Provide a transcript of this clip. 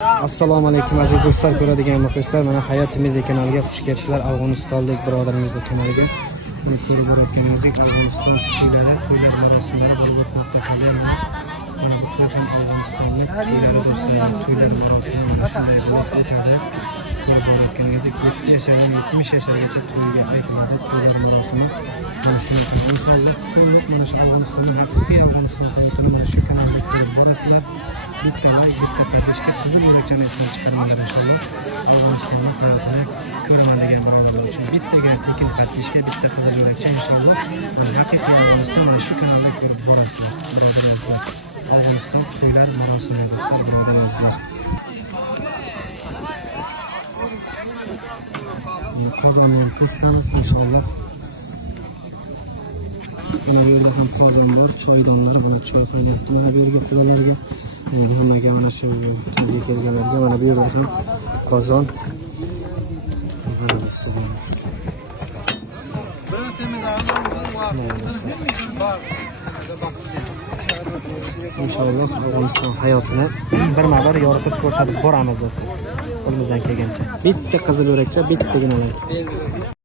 Assalomu alaykum aziz do'stlar, ko'radigan muxlislar, mana Hayot Media kanaliga xush kelibsizlar. Afg'onistonlik birodarimizning kanaliga ko'rib o'tganingizdek, Afg'oniston to'ylar marosimlari bo'lib o'tmoqda. Mana bu to'y ham Afg'onistonlik do'stlar, to'ylar marosimi mana shunday bo'lib o'tadi. Ko'rib o'tganingizdek 7 yashagan 70 yashargacha to'yga qaytiladi. To'ylar marosimi mana shunday inshaalloh to'liq mana shu Afg'onistonning haqiqiy Afg'oniston to'yini mana shu kanalga ko'rib borasizlar. Bitta like, bitta kartoshka, qizil yo'lakchani esdan chiqarmanglar inshaalloh. Afg'onistonning hayotini ko'raman degan birodarim uchun bittagina tekin kartoshka, bitta qizil yo'lakcha inshaalloh. Mana haqiqiy Afg'oniston mana shu kanalga ko'rib borasizlar. Birodarimizlar, Afg'oniston to'ylar marosimi do'stlar, birodarimizlar. Qozonni po'stamiz inshaalloh. Mana bu yerda ham qozon bor, choydonlar bor, choy qaynayapti. Mana bu yerga pilalarga hammaga mana shu to'yga kelganlarga mana bu yerda ham qozon. Inshaalloh Afg'oniston hayotini birma-bir yoritib ko'rsatib boramiz do'stlar. Qo'limizdan kelgancha. Bitta qizil yo'lakcha, bittagina like.